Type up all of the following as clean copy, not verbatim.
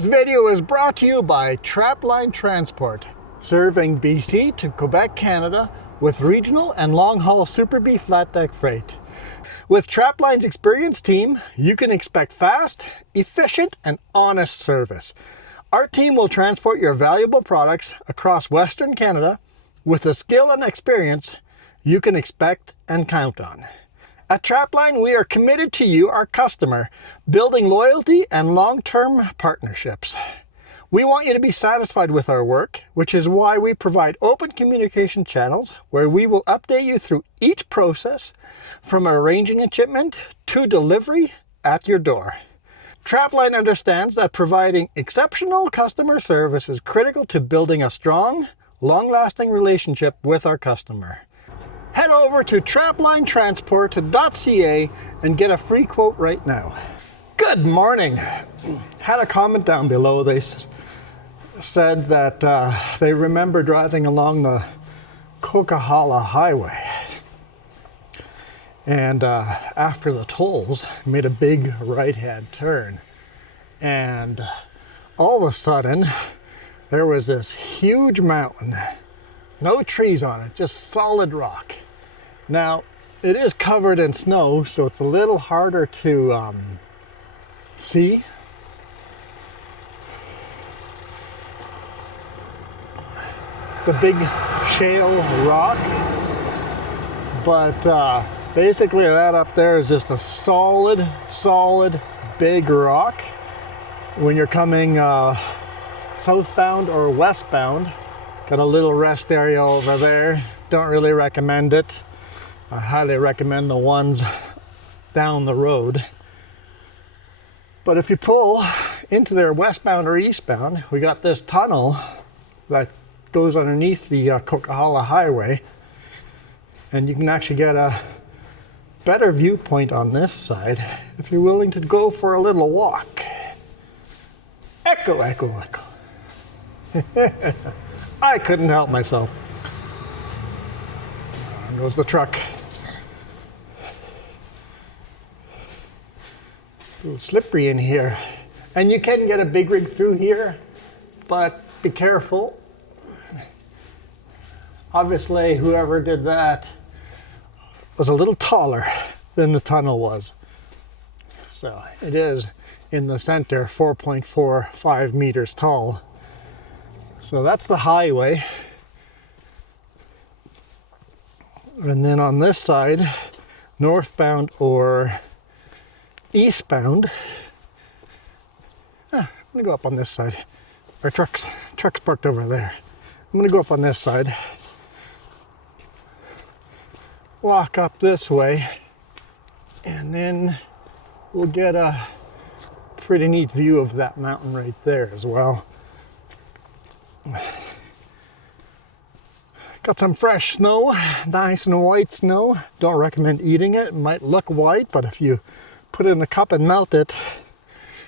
This video is brought to you by Trapline Transport, serving BC to Quebec, Canada, with regional and long-haul Super B flat deck freight. With Trapline's experienced team, you can expect fast, efficient, and honest service. Our team will transport your valuable products across Western Canada with the skill and experience you can expect and count on. At Trapline, we are committed to you, our customer, building loyalty and long-term partnerships. We want you to be satisfied with our work, which is why we provide open communication channels where we will update you through each process, from arranging a shipment to delivery at your door. Trapline understands that providing exceptional customer service is critical to building a strong, long-lasting relationship with our customer. Head over to traplinetransport.ca and get a free quote right now. Good morning. Had a comment down below. They said that they remember driving along the Coquihalla highway, and after the tolls made a big right-hand turn, and all of a sudden there was this huge mountain. No trees on it, just solid rock. Now, it is covered in snow, so it's a little harder to see. The big shale rock. But basically that up there is just a solid, big rock. When you're coming southbound or westbound, got a little rest area over there. Don't really recommend it. I highly recommend the ones down the road. But if you pull into there westbound or eastbound, we got this tunnel that goes underneath the Coquihalla highway, and you can actually get a better viewpoint on this side if you're willing to go for a little walk. Echo, echo, echo. I couldn't help myself. There goes the truck. A little slippery in here. And you can get a big rig through here, but be careful. Obviously, whoever did that was a little taller than the tunnel was. So it is in the center, 4.45 meters tall. So that's the highway. And then on this side, northbound or eastbound, I'm gonna go up on this side. Our truck's parked over there. I'm gonna go up on this side, walk up this way, and then we'll get a pretty neat view of that mountain right there as well. Got some fresh snow, nice and white snow. Don't recommend eating it. It might look white, but if you put it in a cup and melt it,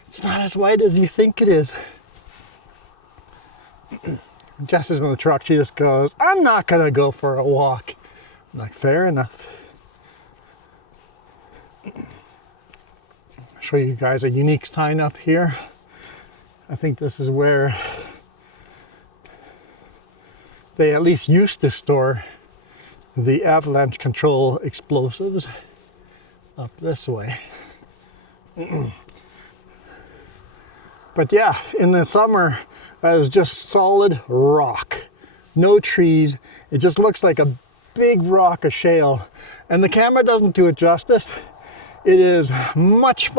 it's not as white as you think it is. Jess is in the truck. She just goes, I'm not gonna go for a walk. I'm like, fair enough. I'll show you guys a unique sign up here. I think this is where they at least used to store the avalanche control explosives, up this way. But yeah, in the summer, that is just solid rock. No trees. It just looks like a big rock of shale. And the camera doesn't do it justice. It is much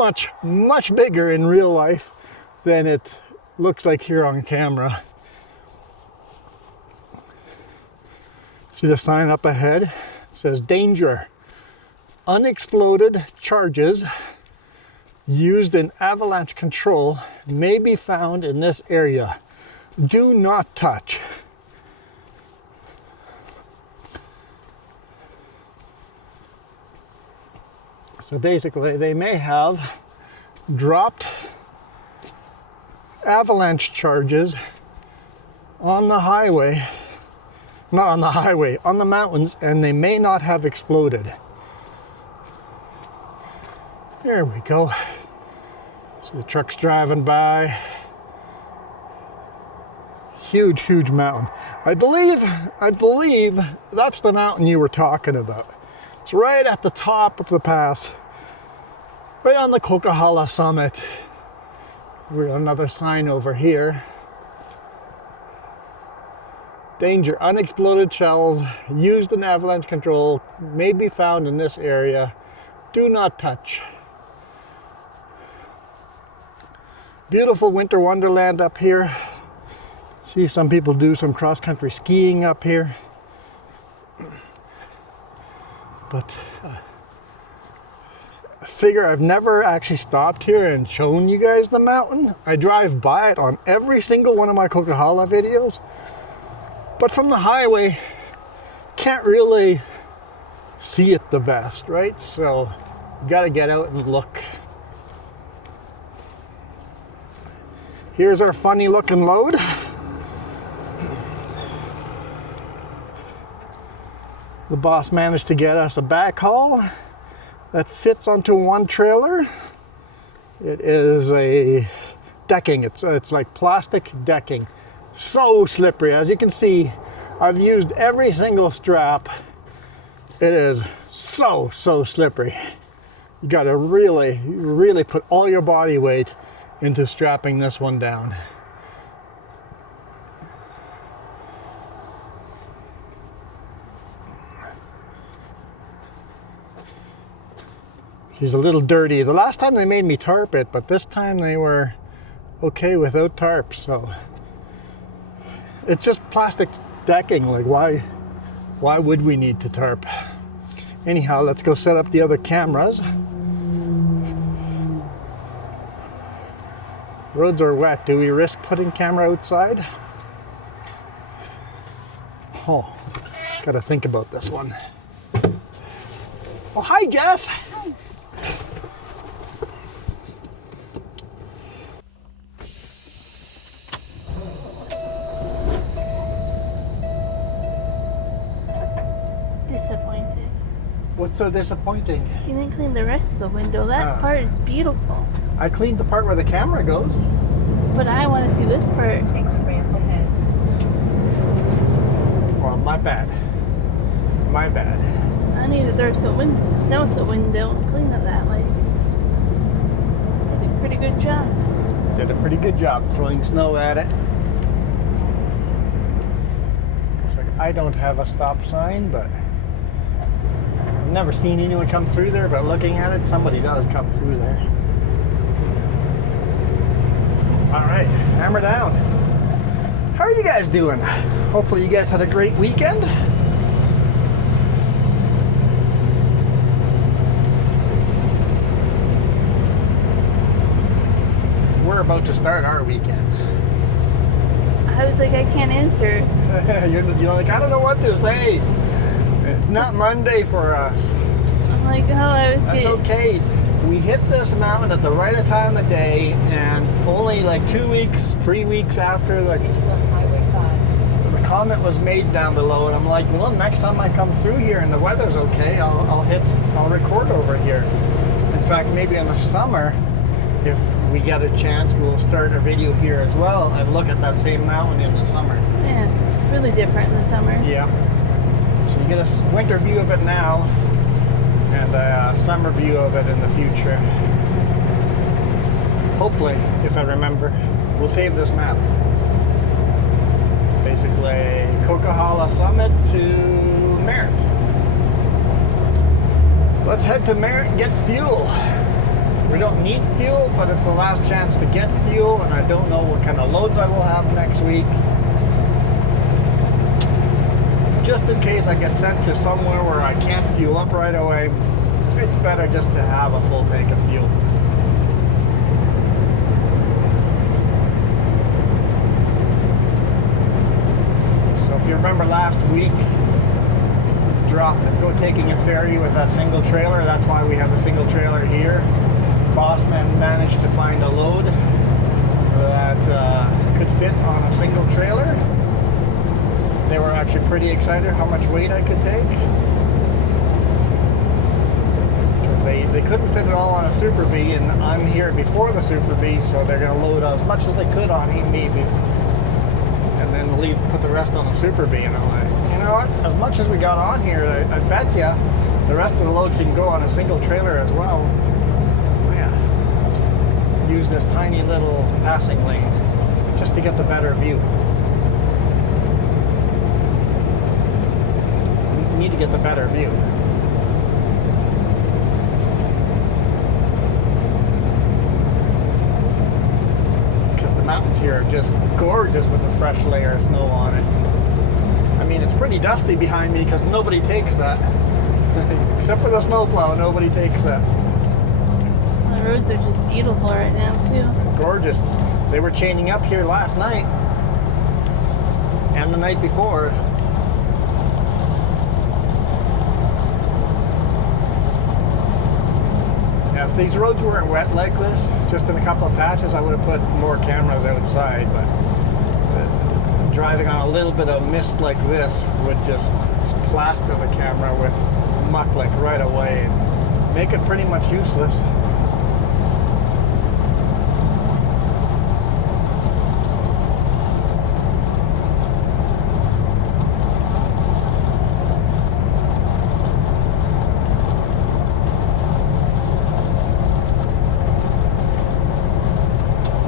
bigger in real life than it looks like here on camera. See the sign up ahead? It says, danger. Unexploded charges used in avalanche control may be found in this area. Do not touch. So basically, they may have dropped avalanche charges on the highway. Not on the highway, on the mountains, and they may not have exploded. There we go. So the truck's driving by. huge, huge mountain. I believe that's the mountain you were talking about. It's right at the top of the pass, right on the Coquihalla summit. We're another sign over here. Danger, unexploded shells used in avalanche control may be found in this area. Do not touch. Beautiful winter wonderland up here. See some people do some cross-country skiing up here. But I figure I've never actually stopped here and shown you guys the mountain. I drive by it on every single one of my Coquihalla videos. But from the highway, can't really see it the best, right? So you gotta get out and look. Here's our funny looking load. The boss managed to get us a backhaul that fits onto one trailer. It is a decking. It's like plastic decking. So slippery. As you can see, I've used every single strap. It is so slippery. You got to really put all your body weight into strapping this one down. She's a little dirty. The last time they made me tarp it, but this time they were okay without tarp, so it's just plastic decking. Like, why would we need to tarp? Anyhow, let's go set up the other cameras. Roads are wet. Do we risk putting camera outside? Oh, gotta think about this one. Oh, hi, Jess. Disappointed. What's so disappointing? You didn't clean the rest of the window. That part is beautiful. I cleaned the part where the camera goes. But I want to see this part. Take the ramp ahead. Well, my bad. My bad. I need to throw some snow at the window and clean it that way. Did a pretty good job. Did a pretty good job throwing snow at it. Looks like I don't have a stop sign, but I've never seen anyone come through there, but looking at it, somebody does come through there. All right, hammer down. How are you guys doing? Hopefully you guys had a great weekend. We're about to start our weekend. I was like, I can't answer. You're like, I don't know what to say. It's not Monday for us. I'm like, oh, I was That's getting... okay. We hit this mountain at the right time of day, and only like 2 weeks, 3 weeks after the comment was made down below, and I'm like, well, next time I come through here and the weather's okay, I'll record over here. In fact, maybe in the summer, if we get a chance, we'll start a video here as well and look at that same mountain in the summer. Yeah, it's really different in the summer. Yeah. So you get a winter view of it now, and a summer view of it in the future. Hopefully, if I remember, we'll save this map. Basically, Coquihalla Summit to Merritt. Let's head to Merritt and get fuel. We don't need fuel, but it's the last chance to get fuel, and I don't know what kind of loads I will have next week. Just in case I get sent to somewhere where I can't fuel up right away, it's better just to have a full tank of fuel. So if you remember last week, taking a ferry with that single trailer, that's why we have the single trailer here. Bossman managed to find a load that could fit on a single trailer. They were actually pretty excited how much weight I could take, because they couldn't fit it all on a Super Bee, and I'm here before the Super Bee, so they're going to load as much as they could on me, and then put the rest on the Super B. And I'm like, you know what? As much as we got on here, I bet you the rest of the load can go on a single trailer as well. Oh, yeah. Use this tiny little passing lane just to get the better view. Need to get the better view. Because the mountains here are just gorgeous with a fresh layer of snow on it. I mean, it's pretty dusty behind me because nobody takes that. Except for the snowplow, nobody takes that. The roads are just beautiful right now, too. Gorgeous. They were chaining up here last night and the night before. Yeah, if these roads weren't wet like this, just in a couple of patches, I would have put more cameras outside, but driving on a little bit of mist like this would just plaster the camera with muck like right away and make it pretty much useless.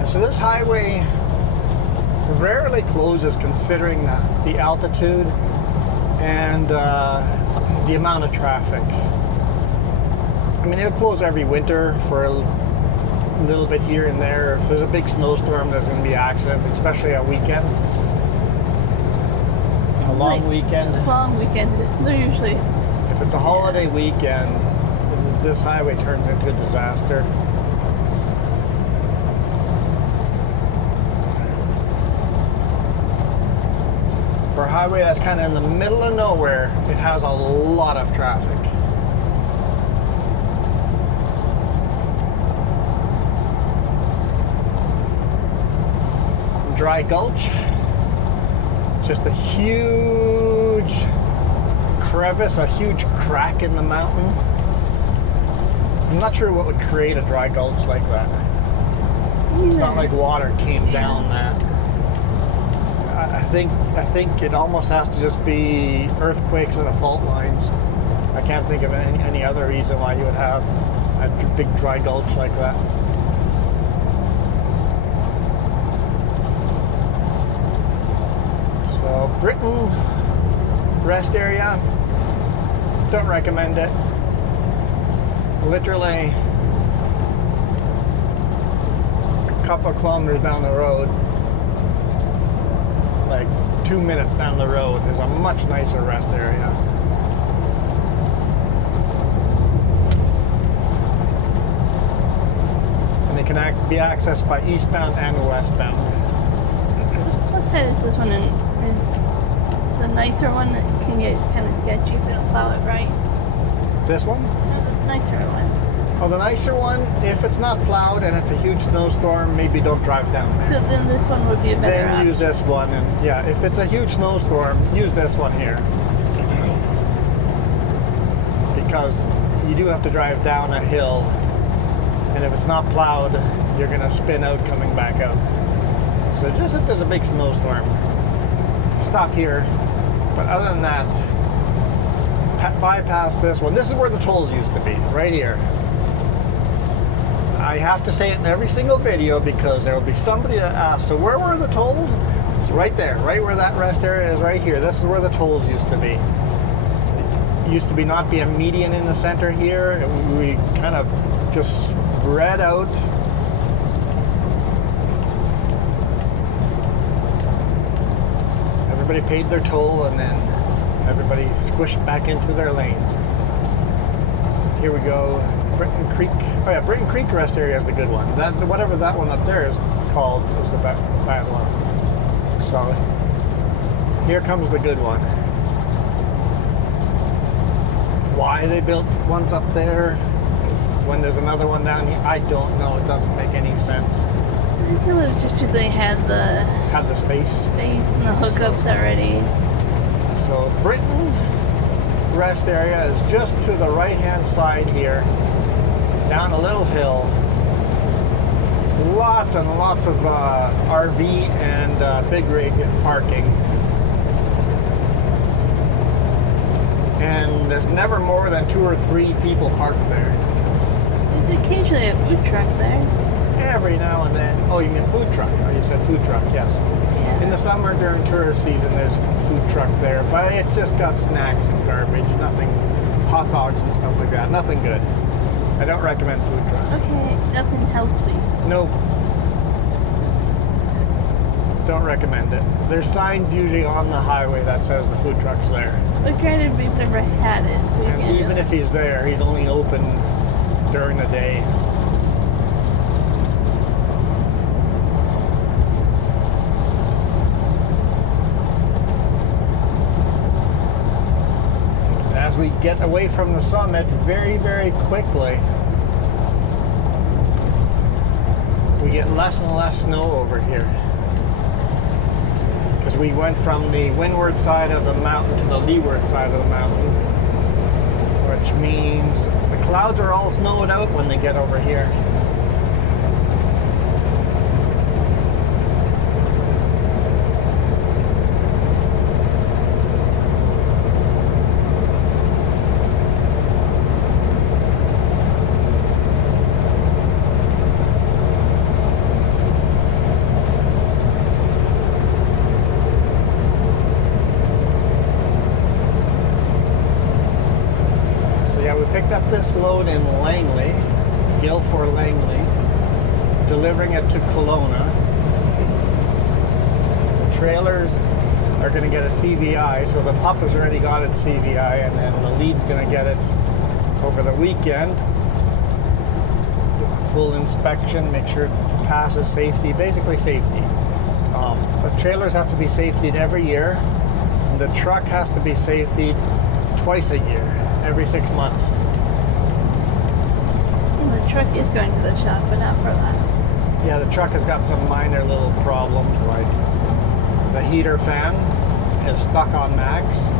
So this highway rarely closes considering the altitude and the amount of traffic. I mean, it'll close every winter for a little bit here and there. If there's a big snowstorm, there's going to be accidents, especially a weekend. A long weekend. Long weekend, they're usually... If it's a holiday weekend, this highway turns into a disaster. For a highway that's kind of in the middle of nowhere, it has a lot of traffic. Dry Gulch, just a huge crevice, a huge crack in the mountain. I'm not sure what would create a dry gulch like that. It's not like water came down that. I think it almost has to just be earthquakes and the fault lines. I can't think of any other reason why you would have a big dry gulch like that. So Britain rest area, don't recommend it. Literally a couple of kilometers down the road, like 2 minutes down the road, is a much nicer rest area. And it can be accessed by eastbound and westbound. What side is this one in? Is the nicer one that can get kind of sketchy if they don't plow it right? This one? No, the nicer one. Oh, the nicer one, if it's not plowed and it's a huge snowstorm, maybe don't drive down there. So then this one would be a better option. Then use this one, and yeah, if it's a huge snowstorm, use this one here. Because you do have to drive down a hill, and if it's not plowed, you're gonna spin out coming back out. So just if there's a big snowstorm, stop here. But other than that, bypass this one. This is where the tolls used to be, right here. I have to say it in every single video because there will be somebody that asks, so where were the tolls? It's right there, right where that rest area is, right here. This is where the tolls used to be. It used to be not be a median in the center here. We kind of just spread out. Everybody paid their toll and then everybody squished back into their lanes. Here we go. Britton Creek. Oh yeah, Britton Creek rest area is the good one. That whatever that one up there is called is the bad one. So here comes the good one. Why they built ones up there when there's another one down here, I don't know. It doesn't make any sense. I feel it was just because they had the space and the hookups already. So Britton rest area is just to the right hand side here, down a little hill. Lots and lots of RV and big rig parking. And there's never more than 2 or 3 people parked there. There's occasionally a food truck there. Every now and then. Oh, you mean food truck? Oh, you said food truck, yes. Yeah. In the summer during tourist season, there's a food truck there, but it's just got snacks and garbage, nothing, hot dogs and stuff like that. Nothing good. I don't recommend food truck. Okay, nothing healthy. Nope. Don't recommend it. There's signs usually on the highway that says the food truck's there. But granted, we've never had it, so we And can't. even if he's there, he's only open during the day. As we get away from the summit very, very quickly, we get less and less snow over here. Because we went from the windward side of the mountain to the leeward side of the mountain, which means the clouds are all snowed out when they get over here. Picked up this load in Langley, Guilford Langley, delivering it to Kelowna. The trailers are going to get a CVI, so the pup has already got its CVI, and then the lead's going to get it over the weekend. Get the full inspection, make sure it passes safety, basically safety. The trailers have to be safetied every year. The truck has to be safetied twice a year, every 6 months. The truck is going to the shop, but not for that. Yeah, the truck has got some minor little problems, like the heater fan is stuck on max.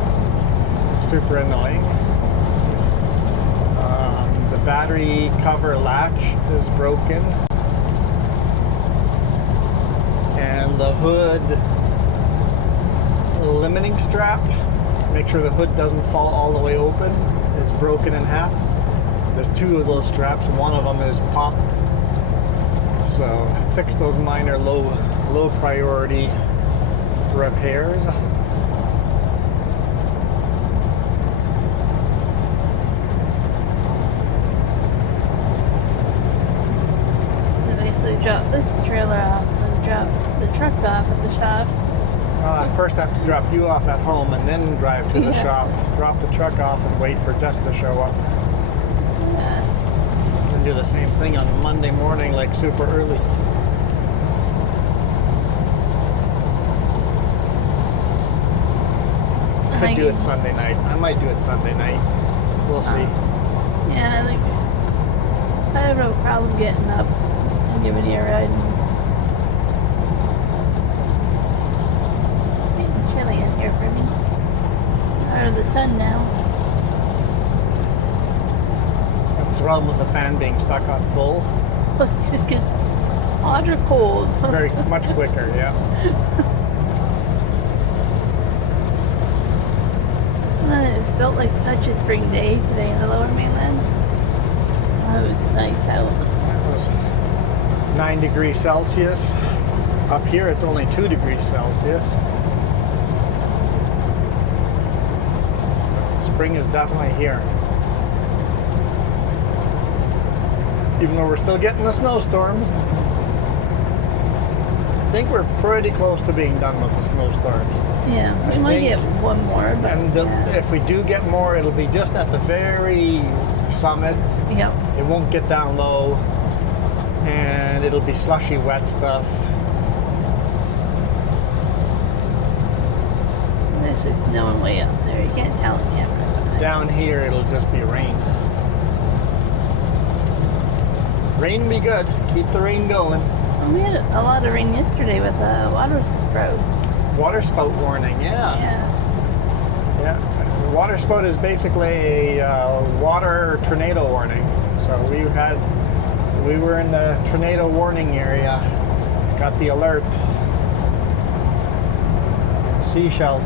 Super annoying. The battery cover latch is broken. And the hood limiting strap, make sure the hood doesn't fall all the way open, is broken in half. There's 2 of those straps, one of them is popped. So fix those minor low priority repairs. So basically drop this trailer off and drop the truck off at the shop. First I have to drop you off at home and then drive to the shop, drop the truck off and wait for Jess to show up. Yeah. And do the same thing on Monday morning, like super early. Could do it Sunday night. I might do it Sunday night. We'll see. Yeah, I have no problem getting up and giving you a ride. Chilly in here for me. Out of the sun now. What's wrong with the fan being stuck on full? It just gets hot or cold. Very much quicker, yeah. It felt like such a spring day today in the Lower Mainland. Oh, it was nice out. It was 9 degrees Celsius. Up here it's only 2 degrees Celsius. Spring is definitely here. Even though we're still getting the snowstorms. I think we're pretty close to being done with the snowstorms. Yeah, we might get one more, but and if we do get more, it'll be just at the very summits. Yep. It won't get down low, and it'll be slushy, wet stuff. There's just snowing way up there. You can't tell in camera. Down here, it'll just be rain. Rain be good. Keep the rain going. Well, we had a lot of rain yesterday with a water spout. Water spout warning, yeah. Yeah. Water spout is basically a water tornado warning. So We were in the tornado warning area. Got the alert. Seashell.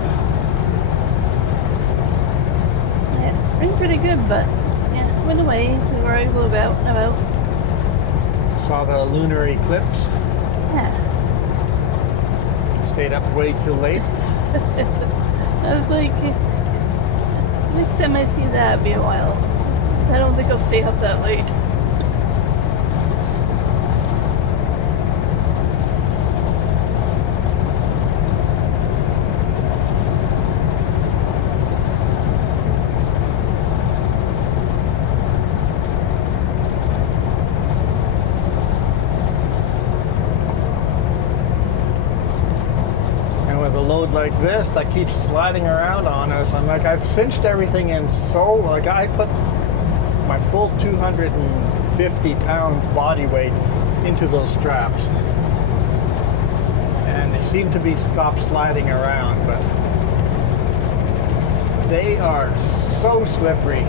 Yeah, rained pretty good, but yeah, went away. We were able to go out and about. Saw the lunar eclipse. Yeah. Stayed up way too late. I was like, next time I see that, it'll be a while. 'Cause I don't think I'll stay up that late. Like this that keeps sliding around on us. I'm like, I've cinched everything in so, like I put my full 250 pounds body weight into those straps. And they seem to be stopped sliding around, but they are so slippery.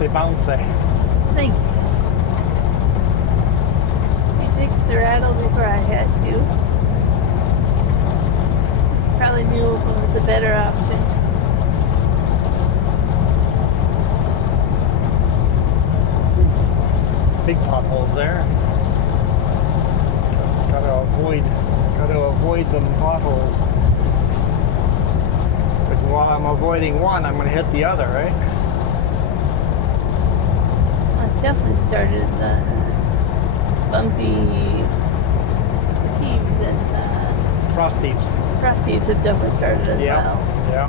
Bouncy. Thank you. You fixed the rattle before I had to. Probably knew it was a better option. Big potholes there. Gotta avoid them potholes. So while I'm avoiding one, I'm gonna hit the other, right? Definitely started the bumpy heaves and frost heaves. Frost heaves have definitely started as well. Yeah.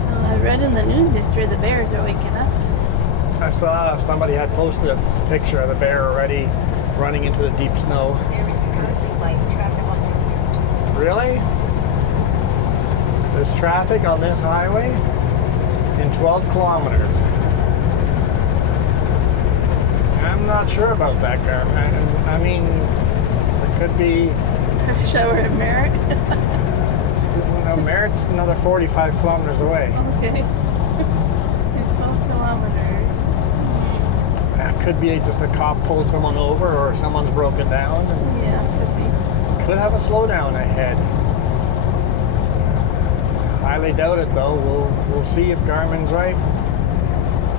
So I read in the news yesterday the bears are waking up. I saw somebody had posted a picture of the bear already running into the deep snow. There is currently light traffic on your route. Really? There's traffic on this highway in 12 kilometers. I'm not sure about that, Carmen. I mean, it could be... Shower at Merritt? No, Merritt's another 45 kilometers away. Okay. It's 12 kilometers. That could be just a cop pulled someone over or someone's broken down. Yeah, could be. Could have a slowdown ahead. Highly doubt it though. We'll see if Garmin's right.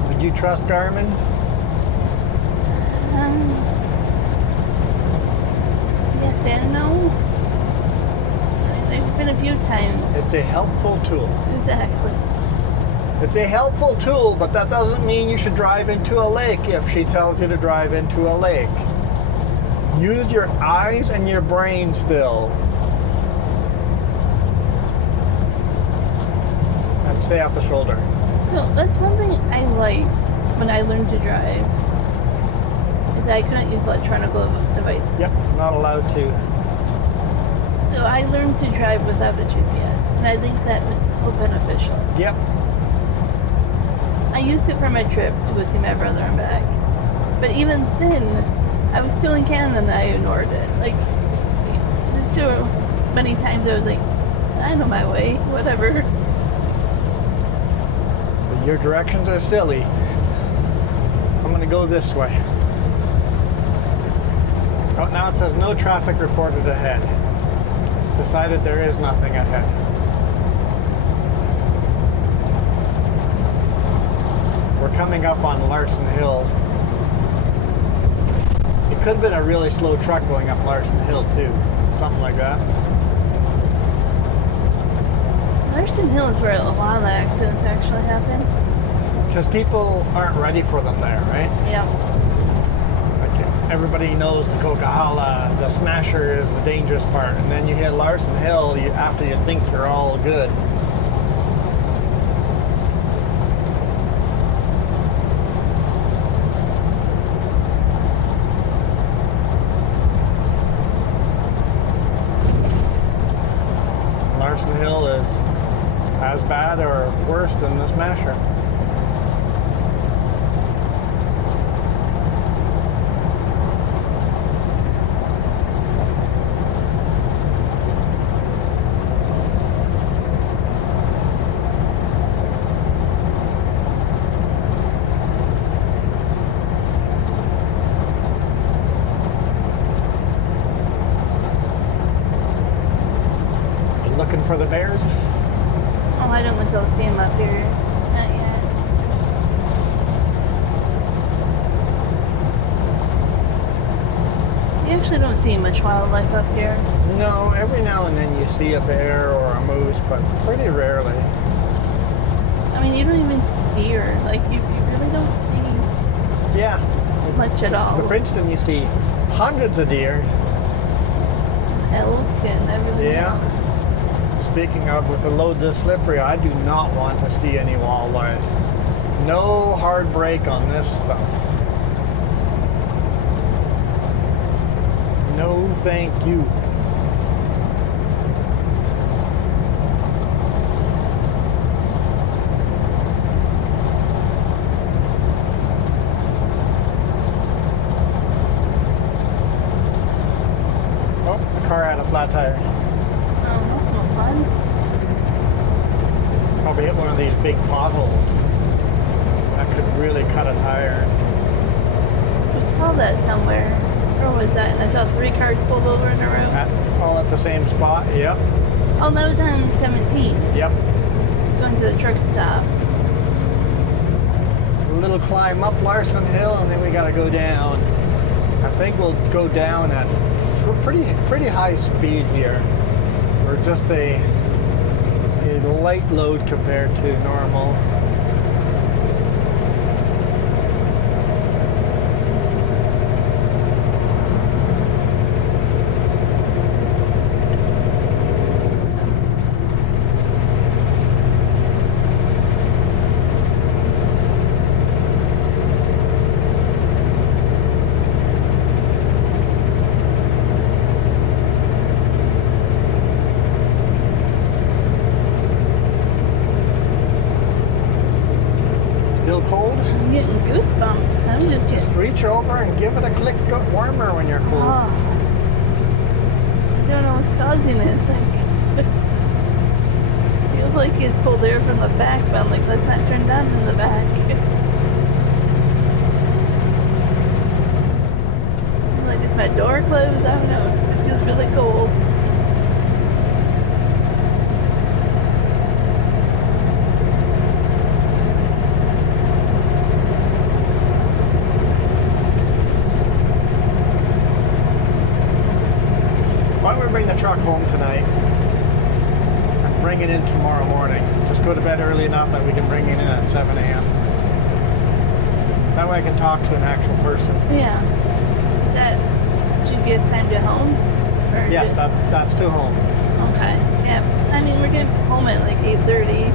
Would you trust Garmin? Yes and no. There's been a few times. It's a helpful tool. Exactly. It's a helpful tool, but that doesn't mean you should drive into a lake if she tells you to drive into a lake. Use your eyes and your brain still. And stay off the shoulder. So that's one thing I liked when I learned to drive. Is I couldn't use electronic devices. Yep, not allowed to. So I learned to drive without a GPS, and I think that was so beneficial. Yep. I used it for my trip to go see my brother and back. But even then, I was still in Canada and I ignored it. Like, there's so many times I was like, I know my way, whatever. But your directions are silly. I'm gonna go this way. Oh, now it says no traffic reported ahead. It's decided there is nothing ahead. We're coming up on Larson Hill. It could have been a really slow truck going up Larson Hill too. Something like that. Larson Hill is where a lot of the accidents actually happen. Because people aren't ready for them there, right? Yeah. Like everybody knows the Coquihalla, the Smasher is the dangerous part. And then you hit Larson Hill after you think you're all good. as bad or worse than the Smasher. Looking for the bears? Oh, I don't think I'll see him up here. Not yet. You actually don't see much wildlife up here. No, every now and then you see a bear or a moose, but pretty rarely. I mean, you don't even see deer. Like, you really don't see Yeah. much at all. The Princeton, you see hundreds of deer. Elk and everything Yeah. else. Speaking of, with a load this slippery, I do not want to see any wildlife. No hard brake on this stuff. No, thank you. Oh, the car had a flat tire. Oh, that's no fun. Probably hit one of these big potholes. That could really cut a tire. We saw that somewhere. Where was that? And I saw 3 cars pulled over in a row. All at the same spot. Yep. Oh, that was on 17. Yep. Going to the truck stop. A little climb up Larson Hill, and then we got to go down. I think we'll go down at pretty high speed here. We're just a light load compared to normal. Still cold? I'm getting goosebumps. I'm just Just reach over and give it a click warmer when you're cold. Oh. I don't know what's causing it. It's like feels like it's cold air from the back, but I'm like, let's not turn down in the back. Like, is my door closed? I don't know. It feels really cold. Why don't we bring the truck home tonight and bring it in tomorrow morning? Just go to bed early enough that we can bring it in at 7 a.m. That way I can talk to an actual person. Yeah. Is that GPS time to home? Or Yes, just- that's to home. Okay. Yeah. I mean, we're getting home at like 8:30.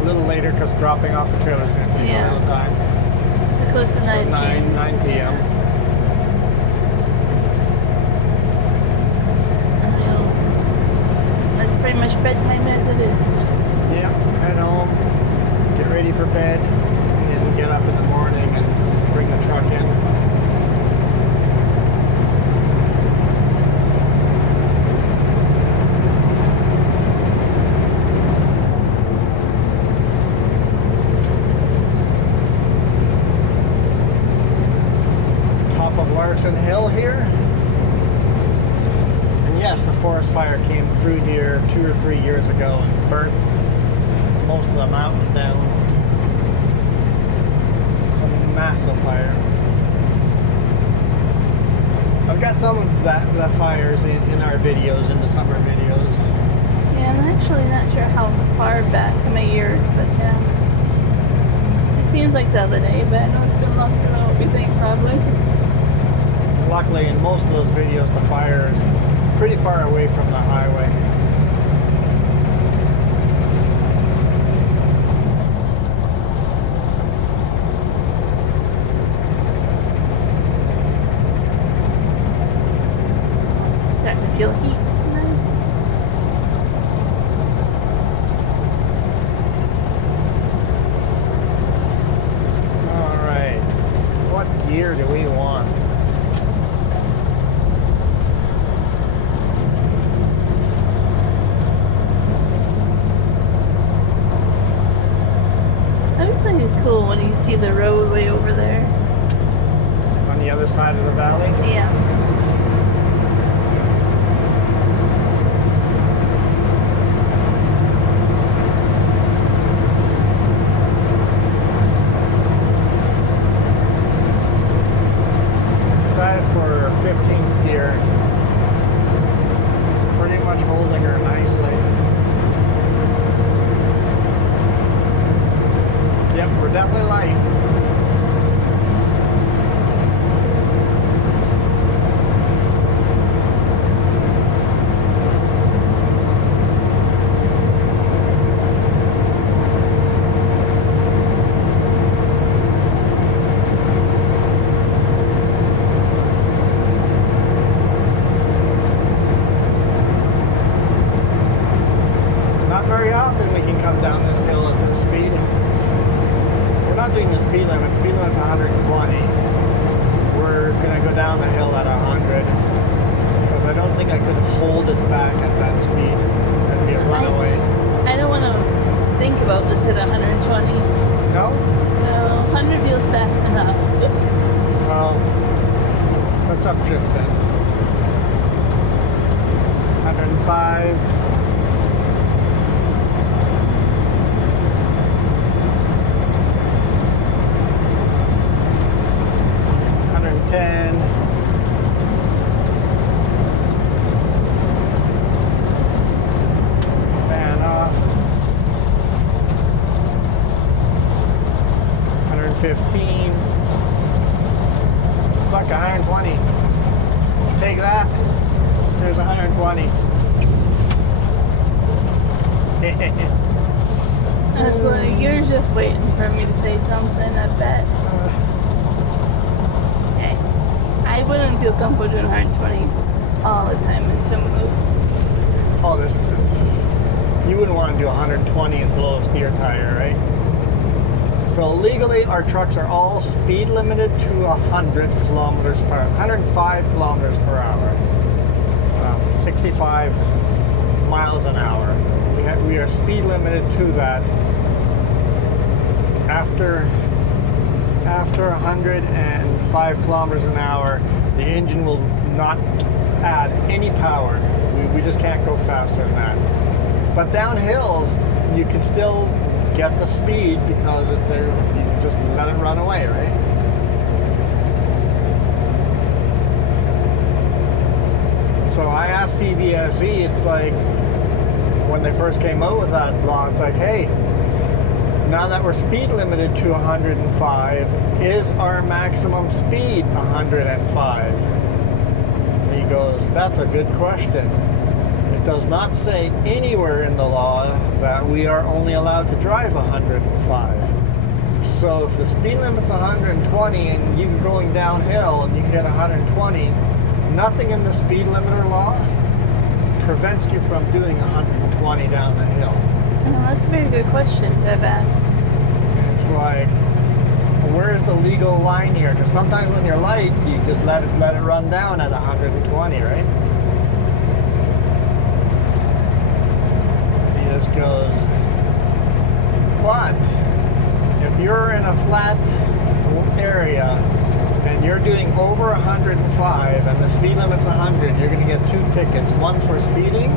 A little later because dropping off the trailer is going to take Yeah. a little time. So close to So 9 9 p.m. That's pretty much bedtime as it is. Yep, head home, get ready for bed, and then get up in the morning and bring the truck in. Top of Larson Hill here. And yes, a forest fire came through here 2 or 3 years ago and burnt most of the mountain down. A massive fire. I've got some of the fires in our videos, in the summer videos. Yeah, I'm actually not sure how far back in my years, but yeah. It just seems like the other day, but I know it's been longer than what we think, probably. Luckily, in most of those videos, the fire is pretty far away from the highway. Starting to feel heat. Nice. gear do we want? I always think it's cool when you see the roadway over there. On the other side of the valley? Yeah. Decided for 15th gear. It's pretty much holding her nicely. Yep, we're definitely light. Not very often we can come down this hill at this speed. We're not doing the speed limit. Speed limit's 120. We're gonna go down the hill at 100 because I don't think I could hold it back at that speed. That'd be a runaway. I don't want to think about this at 120. No? No, 100 feels fast enough. Well, let's upshift then. 105. 110. Fan off. 115. Fuck, 120. Take that. There's 120. I was like, you're just waiting for me to say something, I bet. Okay. I wouldn't feel comfortable doing 120 all the time in some moves. Oh, this is. You wouldn't want to do 120 and blow a steer tire, right? So legally, our trucks are all speed limited to 100 kilometers per hour, 105 kilometers per hour, 65 miles an hour. We are speed limited to that. After 105 kilometers an hour, the engine will not add any power. We just can't go faster than that. But down hills, you can still get the speed because you just let it run away, right? So I asked CVSE, it's like, when they first came out with that law, it's like, hey, now that we're speed limited to 105, is our maximum speed 105? And he goes, that's a good question. It does not say anywhere in the law that we are only allowed to drive 105. So if the speed limit's 120 and you're going downhill and you hit 120, nothing in the speed limiter law prevents you from doing 120 down the hill. Oh, that's a very good question to have asked. It's like, where is the legal line here? Because sometimes when you're light, you just let it run down at 120, right? He just goes, but if you're in a flat area and you're doing over 105 and the speed limit's 100, you're going to get 2 tickets, one for speeding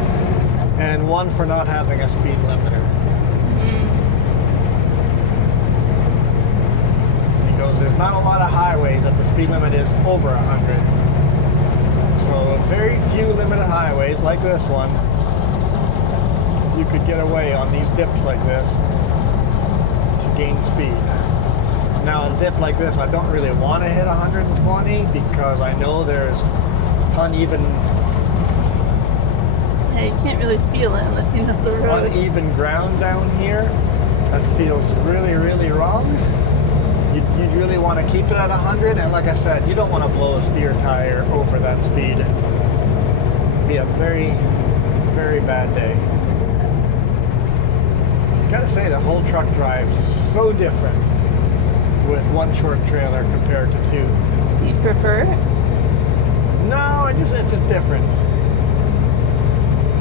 and one for not having a speed limiter. He goes, there's not a lot of highways that the speed limit is over 100. So very few limited highways like this one, you could get away on these dips like this to gain speed. Now a dip like this, I don't really want to hit 120 because I know there's uneven. Yeah, you can't really feel it unless you know the road. Uneven ground down here. That feels really, really wrong. You'd really want to keep it at 100, and like I said, you don't want to blow a steer tire over that speed. It'd be a very, very bad day. Gotta say, the whole truck drive is so different. with one short trailer compared to two. Do you prefer it? No, it's just different.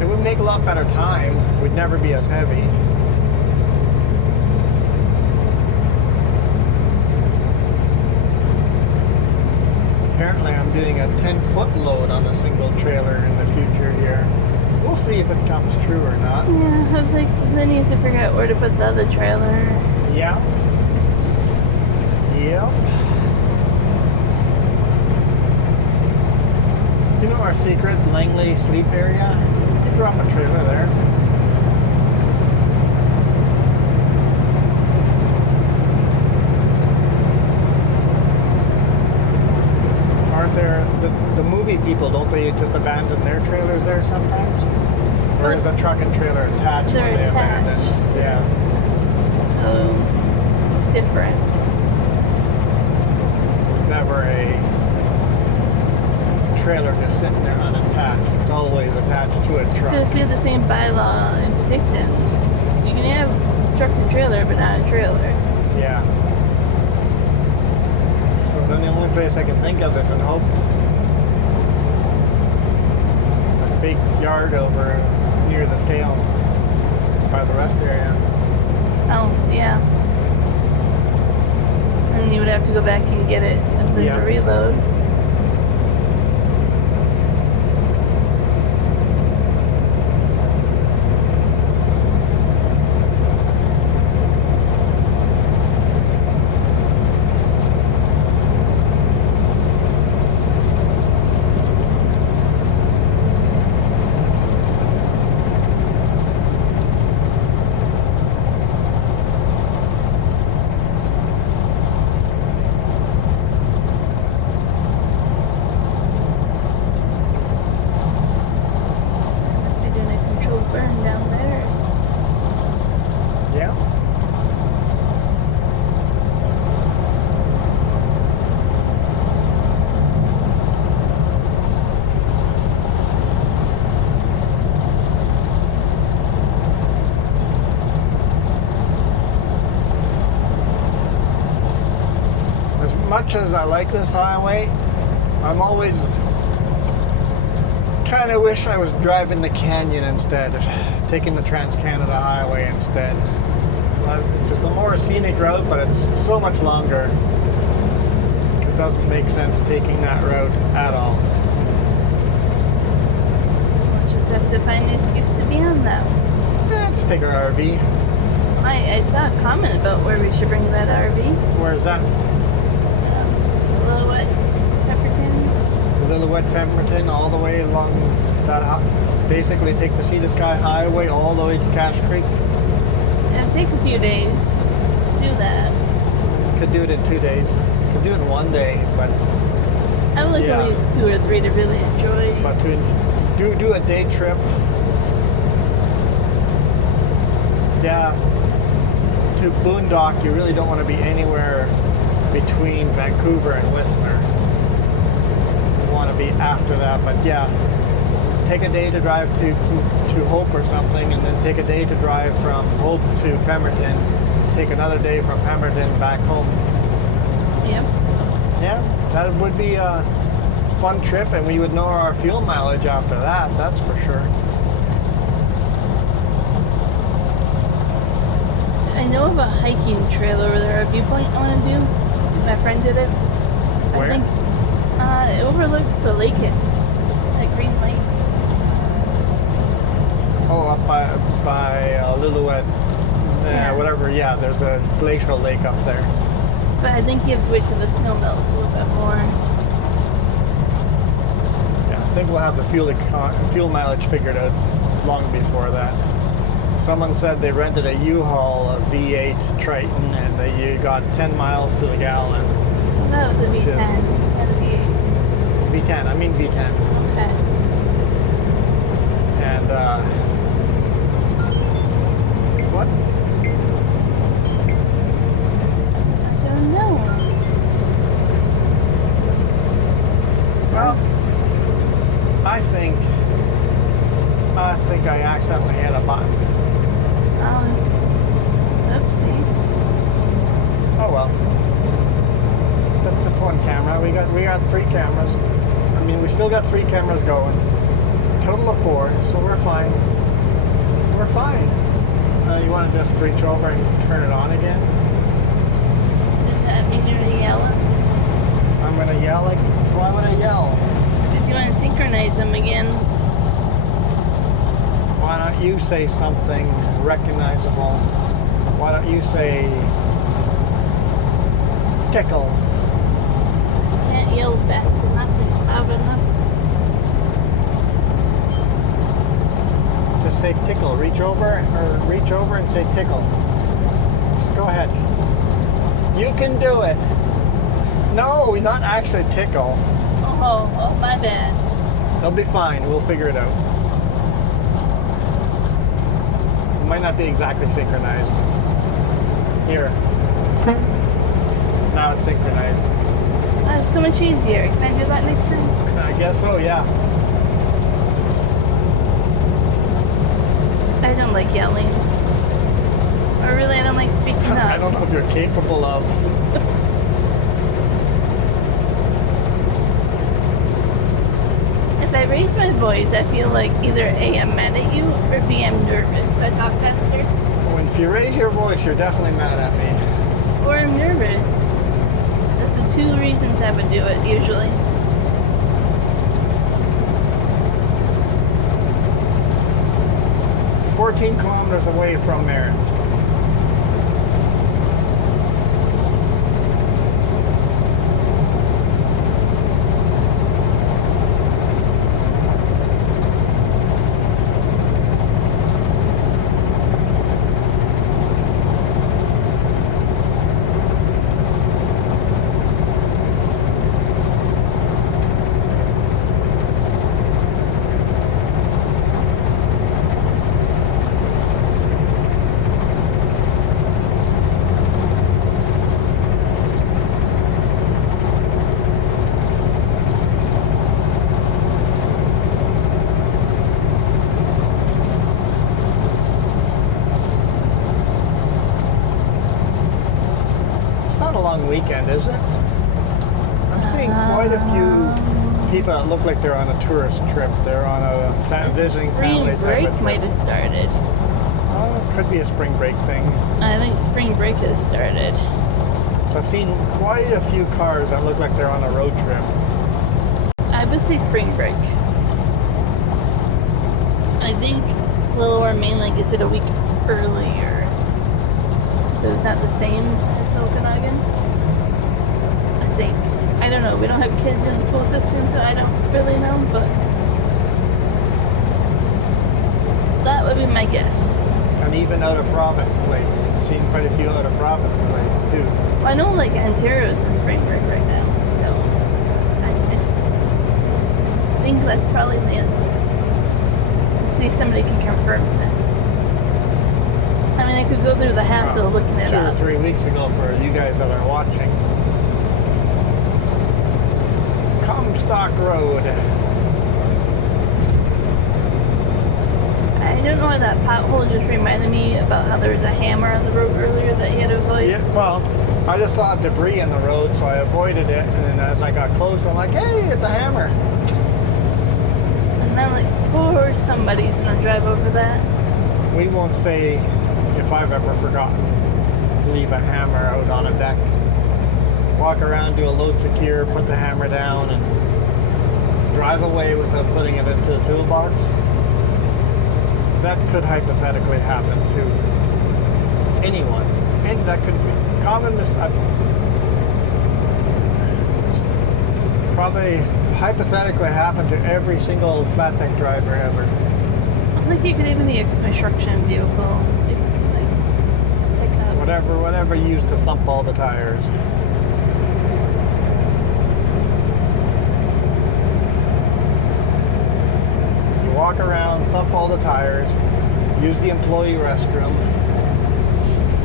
It would make a lot better time. Would never be as heavy. Apparently I'm doing a 10-foot load on a single trailer in the future here. We'll see if it comes true or not. Yeah, I was like, I need to figure out where to put the other trailer. Yeah. Yep. You know our secret Langley sleep area? You drop a trailer there. Aren't there the movie people, don't they just abandon their trailers there sometimes? Or is the truck and trailer attached They're when they abandon? attached. Yeah. So it's different. It's never a trailer just sitting there unattached. It's always attached to a truck. Because we have the same bylaw in Penticton. You can have truck and trailer, but not a trailer. Yeah. So then the only place I can think of is in Hope. A big yard over near the scale by the rest area. Oh, yeah. And you would have to go back and get it if there's Yeah. a reload. Must be doing a controlled burn down there. Yeah. As much as I like this highway, I'm always kind of wish I was driving the canyon instead of taking the Trans-Canada Highway instead. It's just a more scenic route, but it's so much longer. It doesn't make sense taking that route at all. We'll just have to find an excuse to be on that one. Just take our RV. I saw a comment about where we should bring that RV. Where's that? Lillooet, Pepperton. Lillooet, Pemberton, all the way along that, basically take the Sea to Sky Highway all the way to Cache Creek. It'll take a few days to do that. Could do it in 2 days. Could do it in 1 day, but I would like Yeah. at least 2 or 3 to really enjoy. to do a day trip. Yeah. To Boondock, you really don't want to be anywhere between Vancouver and Whistler. You want to be after that, but yeah. Take a day to drive to Hope or something, and then take a day to drive from Hope to Pemberton. Take another day from Pemberton back home. Yep. Yeah, that would be a fun trip, and we would know our fuel mileage after that, that's for sure. I know of a hiking trail over there, a viewpoint I want to do. My friend did it. Where? I think it overlooks the lake at Green Lake. Oh, up by Lillooet, Yeah. whatever, yeah, there's a glacial lake up there. But I think you have to wait till the snow melts a little bit more. Yeah, I think we'll have the fuel mileage figured out long before that. Someone said they rented a U-Haul, a V8 Triton, and you got 10 miles to the gallon. That was a Which is- V10, not a V8. V10, I mean V10. Okay. And, what? I don't know. Well, I think I accidentally hit a button. Oopsies. Oh well. just one camera. We got 3 cameras. I mean, we still got 3 cameras going. Total of 4, so we're fine. We're fine. You want to just reach over and turn it on again? Does that mean you're gonna yell? I'm gonna yell like, why would I yell? Because you want to synchronize them again. Why don't you say something recognizable? Why don't you say tickle? You can't yell fast enough and loud enough. Just say tickle. Reach over and say tickle. Just go ahead. You can do it. No, not actually tickle. Oh, my bad. They'll be fine. We'll figure it out. It might not be exactly synchronized. Here. Now it's synchronized. Oh, it's so much easier. Can I do that next time? I guess so, yeah. I don't like yelling. Or really, I don't like speaking up. I don't know if you're capable of. If I raise my voice, I feel like either A, I'm mad at you, or B, I'm nervous, so I talk faster. When if you raise your voice, you're definitely mad at me. Or I'm nervous. That's the 2 reasons I would do it, usually. 14 kilometers away from Merritt. Weekend, is it? I'm seeing quite a few people that look like they're on a tourist trip. They're on a visiting family type of Spring trip. break might have started. Oh, it could be a spring break thing. I think spring break has started. So I've seen quite a few cars that look like they're on a road trip. I would say spring break. I think the Lower Mainland gets it a week earlier. So it's not the same as Okanagan. I think. I don't know. We don't have kids in the school system, so I don't really know, but that would be my guess. And even out of province plates. I've seen quite a few out of province plates too. Well, I know like Ontario's in spring break right now, so I think that's probably the answer. See if somebody can confirm that. I mean, I could go through the hassle of looking it 2 up. or 3 weeks ago for you guys that are watching. Comstock Road. I don't know why that pothole just reminded me about how there was a hammer on the road earlier that you had to avoid. Yeah, well, I just saw debris in the road, so I avoided it. And then as I got close, I'm like, hey, it's a hammer. And then, like, poor somebody's gonna drive over that. We won't say if I've ever forgotten to leave a hammer out on a deck. Walk around, do a load secure, put the hammer down, and drive away without putting it into the toolbox. That could hypothetically happen to anyone. And that could be common mistake. Probably hypothetically happen to every single flat deck driver ever. I think it could even be a construction vehicle. Like a Whatever you use to thump all the tires. So you walk around, thump all the tires, use the employee restroom,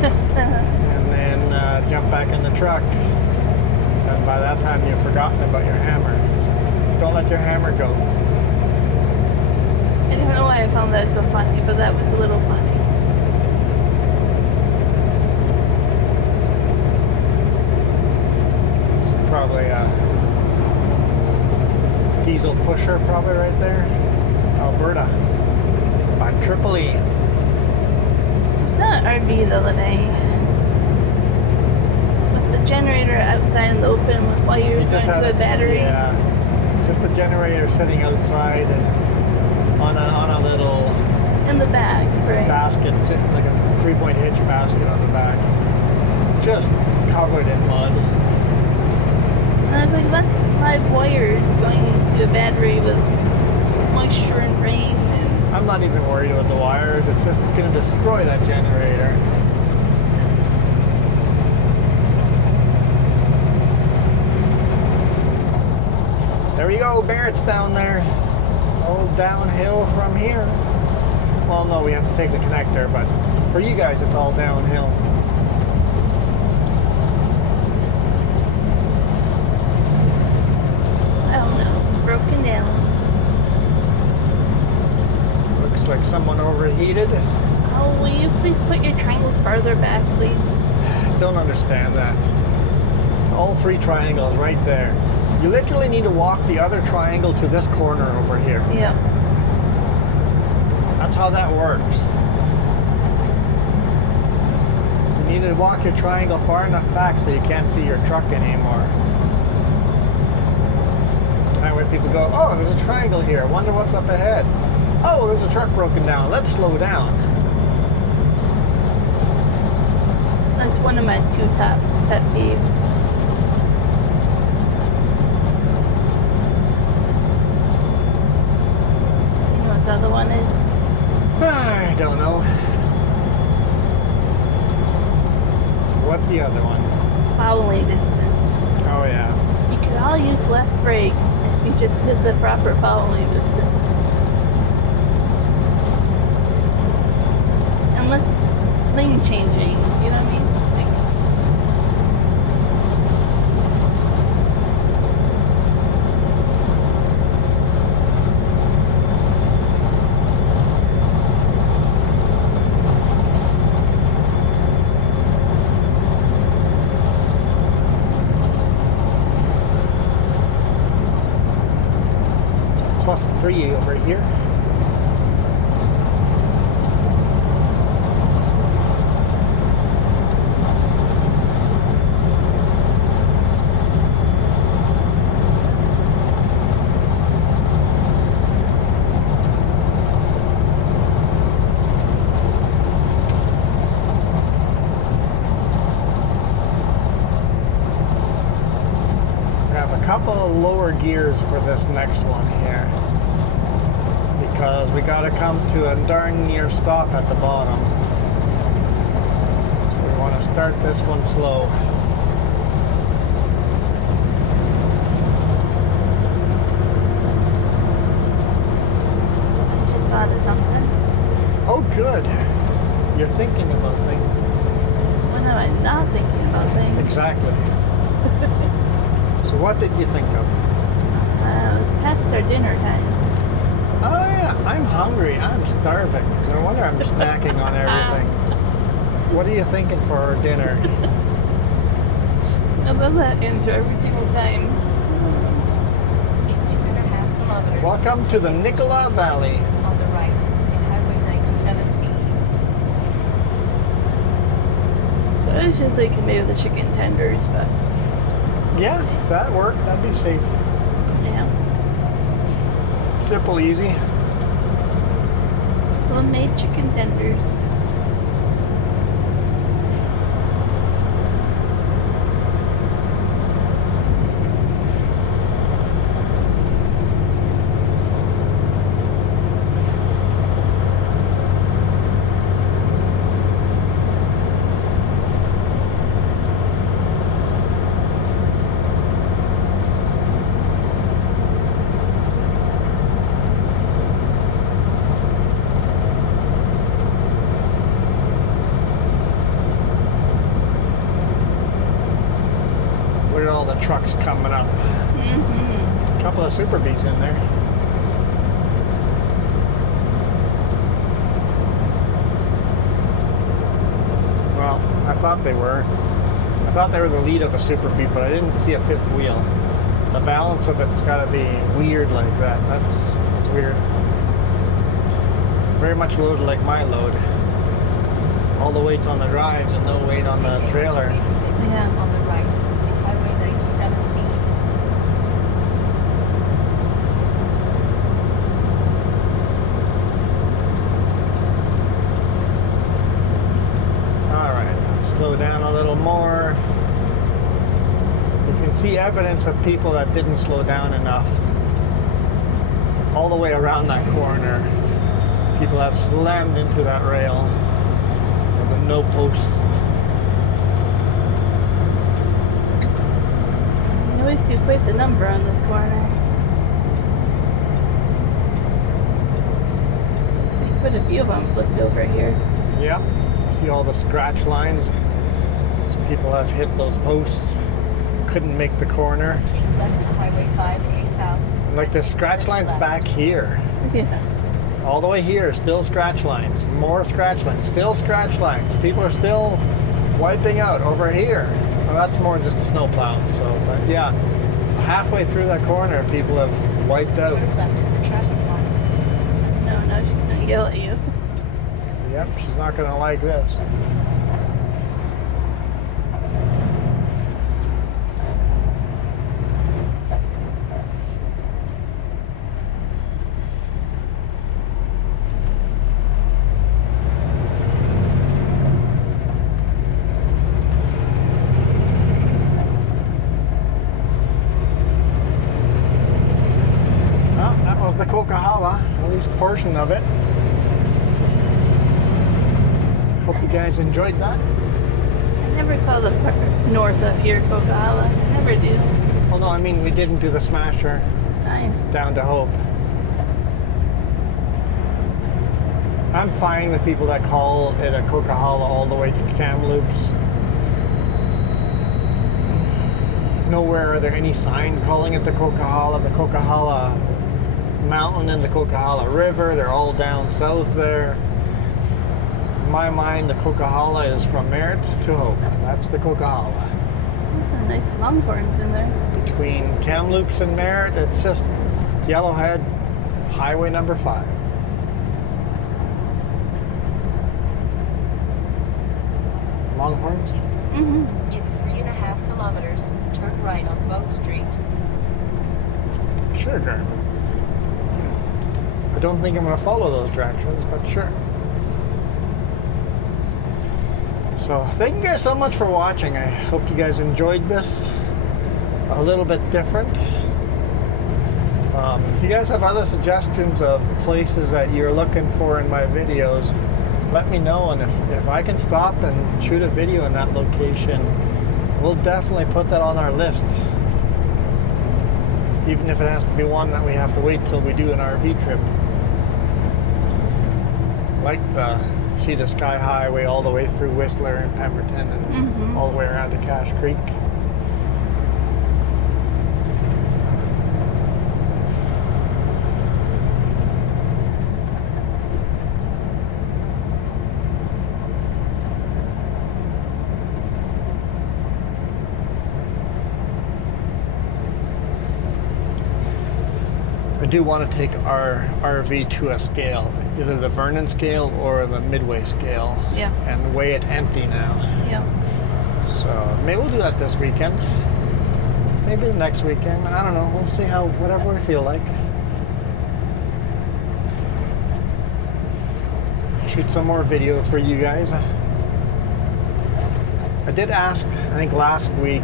and then jump back in the truck. And by that time you've forgotten about your hammer. So don't let your hammer go. I don't know why I found that so funny, but that was a little funny. probably a diesel pusher, probably right there. Alberta by Triple E. I saw an RV the other day with the generator outside in the open while you were He just going had to a battery. Yeah, just a generator sitting outside on a little In the back, right? basket, sitting like a 3-point hitch basket on the back, just covered in mud. And I was like, that's 5 wires going to a battery with moisture and rain. And I'm not even worried about the wires. It's just going to destroy that generator. There you go, Barrett's down there. It's all downhill from here. Well, no, we have to take the connector, but for you guys, it's all downhill. oh no, it's broken down. Looks like someone overheated. Oh, will you please put your triangles farther back, please? Don't understand that. All 3 triangles right there. You literally need to walk the other triangle to this corner over here. Yep. That's how that works. You need to walk your triangle far enough back so you can't see your truck anymore. That way people go, oh, there's a triangle here. Wonder what's up ahead. Oh, there's a truck broken down. Let's slow down. That's one of my 2 top pet peeves. You know what the other one is? I don't know. What's the other one? Following distance. Oh, yeah. You could all use less brakes if you just did the proper following distance. And less lane changing, you know what I mean? +3 over here. Grab a couple of lower gears for this next one here, because we got to come to a darn near stop at the bottom. So we want to start this one slow. I just thought of something. Oh, good. You're thinking about things. When am I not thinking about things? Exactly. So what did you think of? It was past our dinner time. Oh yeah, I'm hungry. I'm starving. No wonder I'm snacking on everything. What are you thinking for our dinner? I love that answer every single time. In 2.5 kilometers. Welcome to the exit Nicola Valley. On the right to Highway 97C East. I was just thinking maybe the chicken tenders, but Yeah, that worked. That'd be safe. yeah. Simple, easy. Homemade chicken tenders. Look at all the trucks coming up. Mm-hmm. A couple of Super Bs in there. Well, I thought they were. I thought they were the lead of a Super B, but I didn't see a fifth wheel. The balance of it's got to be weird like that. That's weird. Very much loaded like my load. All the weight's on the drives and no weight on the trailer. Yeah. On the right to Highway 97C East. Alright, let's slow down a little more. You can see evidence of people that didn't slow down enough. All the way around that corner. People have slammed into that rail. The no posts. You always do quite the number on this corner. See quite a few of them flipped over here. Yep. See all the scratch lines. Some people have hit those posts. Couldn't make the corner. Keep left to Highway 5A South. Like the scratch lines back here. Yeah. All the way here, still scratch lines. More scratch lines, still scratch lines. People are still wiping out over here. Well, that's more just a snowplow. So, but yeah, halfway through that corner, people have wiped out. Turn left at the traffic light. No, she's gonna yell at you. Yep, she's not gonna like this. The Coquihalla, at least portion of it. Hope you guys enjoyed that. I never call the part north up here Coquihalla. I never do. Well, no, I mean we didn't do the Smasher down to Hope. I'm fine with people that call it a Coquihalla all the way to Kamloops. Nowhere are there any signs calling it the Coquihalla. The Coquihalla Mountain and the Coquihalla River, they're all down south there. In my mind, the Coquihalla is from Merritt to Hope. That's the Coquihalla. There's some nice longhorns in there. Between Kamloops and Merritt, it's just Yellowhead, Highway number 5. Longhorns? Mm-hmm. In 3.5 kilometers, turn right on Boat Street. Sure, Garmin. I don't think I'm going to follow those directions, but sure. So, thank you guys so much for watching. I hope you guys enjoyed this. A little bit different. If you guys have other suggestions of places that you're looking for in my videos, let me know. And if I can stop and shoot a video in that location, we'll definitely put that on our list. Even if it has to be one that we have to wait till we do an RV trip. Like the Sea to Sky Highway all the way through Whistler and Pemberton and all the way around to Cache Creek. I do want to take our RV to a scale, either the Vernon scale or the Midway scale, and weigh it empty now. Yeah. So maybe we'll do that this weekend. Maybe the next weekend. I don't know. We'll see how, whatever we feel like. Shoot some more video for you guys. I did ask, I think last week,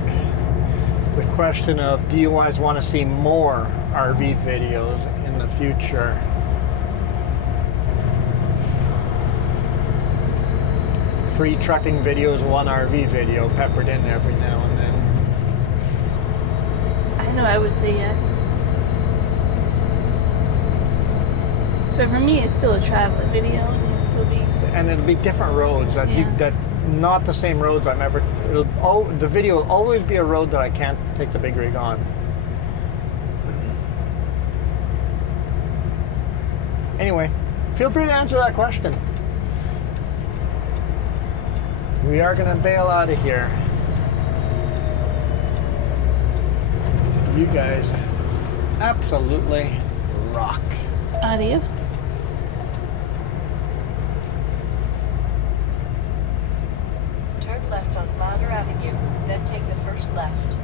the question of, do you guys want to see more RV videos in the future? Three trucking videos, one RV video peppered in every now and then. I know I would say yes. But for me, it's still a traveling video. It'll still be... And it'll be different roads that not the same roads I'm ever. The video will always be a road that I can't take the big rig on. Anyway, feel free to answer that question. We are going to bail out of here. You guys absolutely rock. Adios. Turn left on Louder Avenue, then take the first left.